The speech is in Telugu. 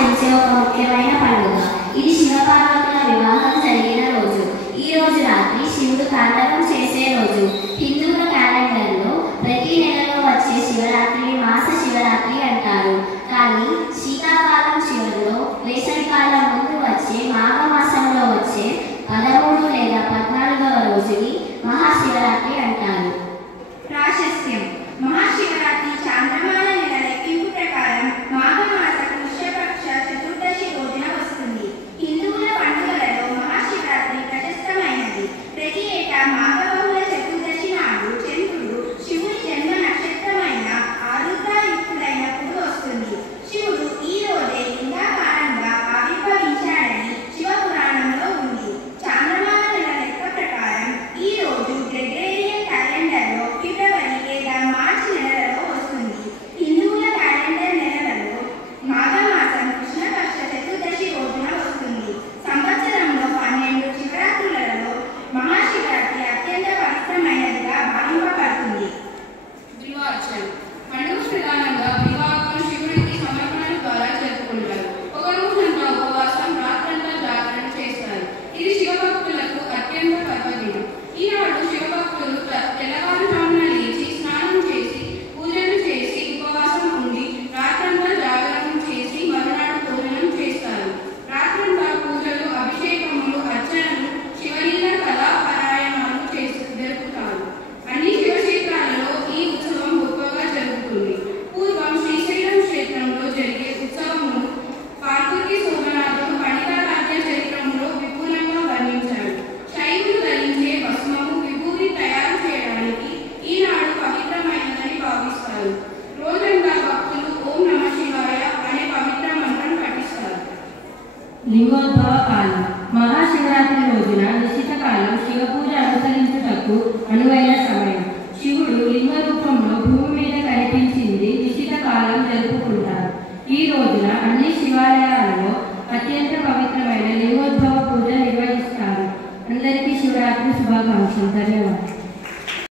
ఆచరించే ఒక ముఖ్యమైన పండుగ. ఇది శివపార్వతుల వివాహం జరిగిన రోజు. ఈ రోజు రాత్రి శివుడు తాండవం చేసే రోజు. హిందువుల క్యాలెండర్లో ప్రతి నెలలో వచ్చే శివరాత్రిని మాస శివరాత్రి అంటారు. కానీ శీతాకాలం చివరిలో, వేసవికాలం ముందు వచ్చే మాఘమాసంలో వచ్చే 13 లేదా 14వ రోజుని మహాశివరాత్రి అంటారు. ప్రాశస్త్యం. మహాశివరాత్రి చాంద్రమాన నెల లెక్కింపు ప్రకారం మాఘమాస కృష్ణపక్ష చతుర్దశి రోజున వస్తుంది. హిందువుల పండుగలలో మహాశివరాత్రి ప్రశస్తమైనది. ప్రతి ఏటా మాఘబహుళ చతుర్దశి నాడు చంద్రుడు శివుడి జన్మ నక్షత్రమైన ఆరుద్రాయుక్తుడైనప్పుడు వస్తుంది. శివుడు ఈ రోజే లింగాకారంగా ఆవిర్భవించాడని శివపురాణంలో ఉంది. చాంద్రమాన నెల లెక్క ప్రకారం ఈ రోజు గ్రెగేరియన్ క్యాలెండర్లో ఫిబ్రవరి లేదా మార్చి నెలలో వస్తుంది. హిందువుల క్యాలెండర్ నెలలలో మాఘమాసం కృష్ణపక్ష చతుర్దశి రోజున వస్తుంది. సంవత్సరంలో 12 శివరాత్రులలో మహాశివరాత్రి అత్యంత పవిత్రమైనదిగా భావింపబడుతుంది. దివార్చన. పండుగ ప్రధానంగా వివాహం శివుడికి సమర్పణ ద్వారా జరుపుకుంటారు. ఒక రోజంతా ఉపవాసం, రాత్రంతా జాగరణ చేస్తారు. ఇది శివభక్తులకు అత్యంత పర్వదినం. ఈనాడు శివభక్తులు తెల్లవారుజామున లేచి స్నానం చేసి పూజలు చేసి ఉపవాసం ఉండి రాత్రంతా జాగరణ చేసి మరునాడు భోజనం చేస్తారు. రాత్రంతా పూజలు, అభిషేకములు, అర్చనలు, శివలీల కళా పారాయణాలు జరుపుతారు. అన్ని శివక్షేత్రాలలో ఈ ఉత్సవం గొప్పగా జరుగుతుంది. పూర్వం శ్రీశైలం క్షేత్రంలో జరిగే ఉత్సవమును పార్వతీ శోభనాథుడు పండితారాధ్య చరిత్రంలో విపులంగా వర్ణించాడు. శైవులు ధరించే భస్మము, విభూతి తయారు చేయడానికి ఈనాడు పవిత్రమైనదని భావిస్తారు. రోజంతా భక్తులు ఓం నమ శివాయ అనే పవిత్ర మంత్రం పఠిస్తారు. లింగోద్భవ కాలం. మహాశివరాత్రి రోజున నిశ్చిత